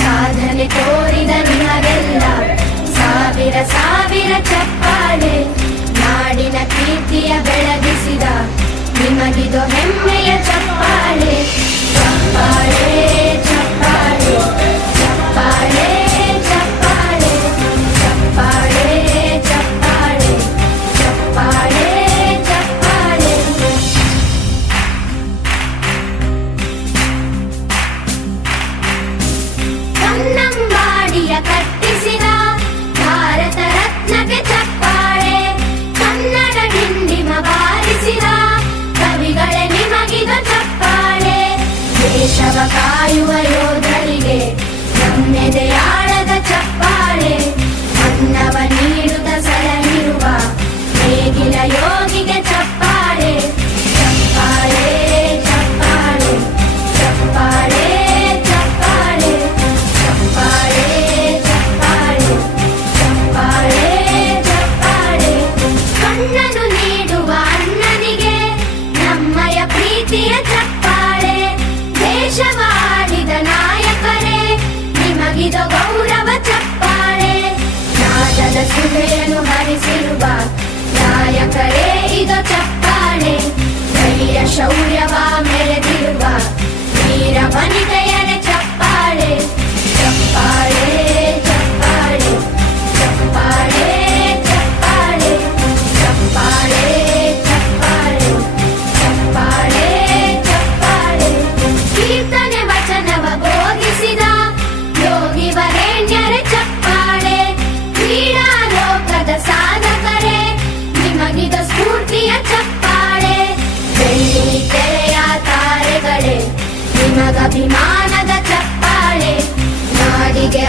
ಸಾಧನೆ ತೋರಿದ ನಿಮಗೆಲ್ಲ ಸಾವಿರ ಸಾವಿರ ಚಪ್ಪಾಳೆ. ನಾಡಿನ ಕೀರ್ತಿಯ ಬೆಳಗಿಸಿದ ನಿಮಗಿದು ಹೆಮ್ಮೆಯ ಚಪ್ಪಾಳೆ. ಚಪ್ಪಾಳೆ ಚಪ್ಪಾಳೆ ಚಪ್ಪಾಳೆ ಚಪ್ಪಾಳೆ ಚಪ್ಪಾಳೆ ಚಪ್ಪಾಳೆ ಚಪ್ಪಾಳೆ ಚಪ್ಪಾಳೆ. ಕನ್ನಂಬಾಡಿಯ ಕಟ್ಟಿಸಿದ ಭಾರತ ರತ್ನಕ್ಕೆ ಚಪ್ಪಾಳೆ. ಕನ್ನಡ ಡಿಂಡಿಮ ಬಾರಿಸಿದ ಕವಿಗಳೇ ನಿಮಗಿದು ಚಪ್ಪಾಳೆ. ದೇಶವ ಕಾಯುವ ಯೋಧರಿಗೆ ನಮ್ಮೆದೆಯಾಳದ ಚಪ್ಪಾಳೆ. ಅನ್ನವ ನೀಡುತ್ತ ಸಲಹಿರುವ ನೇಗಿಲ ಯೋಗಿಗೆ ಚಪ್ಪಾಳೆ. ಚಪ್ಪಾಳೆ ಚಪ್ಪಾಳೆ ಚಪ್ಪಾಳೆ ಚಪ್ಪಾಳೆ ಚಪ್ಪಾಳೆ ಚಪ್ಪಾಳೆ ಚಪ್ಪಾಳೆ ಚಪ್ಪಾಳೆ. ಕಣ್ಣನು ನೀಡುವ ಅಣ್ಣನಿಗೆ ನಮ್ಮಯ ಪ್ರೀತಿಯ ಚಪ್ಪಾಳೆ. ದೇಶವಾಡಿದ ನಾಯಕರೇ ನಿಮಗಿದು ಗೌರವ ಚಪ್ಪಾಳೆ. ನಾದದ ಸುಧೆಯನ್ನು ಹರಿಸಿರುವ ನಾಯಕರೇ ಇದು ಚಪ್ಪಾಳೆ. ಧೈರ್ಯ ಶೌರ್ಯವ ಮೆರೆದಿರುವ ವೀರ ವನಿತೆಯರ ಚಪ್ಪಾಳೆ. ಚಪ್ಪಾಳೆ ಚಪ್ಪಾಳೆ ಚಪ್ಪಾಳೆ ಚಪ್ಪಾಳೆ ಚಪ್ಪಾಳೆ ಚಪ್ಪಾಳೆ ಚಪ್ಪಾಳೆ ಚಪ್ಪಾಳೆ. ಕೀರ್ತನೆ ವಚನವ ಬೋಧಿಸಿದ ಯೋಗಿ ವರೇಣ್ಯರ ಚಪ್ಪಾಳೆ. ಕ್ರೀಡಾ ಲೋಕದ ಸಾಧಕರೇ ನಿಮಗಿದು ಸ್ಫೂರ್ತಿಯ ಚಪ್ಪಾಳೆ. ಬೆಳ್ಳಿ ತೆರೆಯ ತಾರೆಗಳೇ ನಿಮಗಭಿಮಾನದ ಚಪ್ಪಾಳೆ. ನಾಡಿಗೆ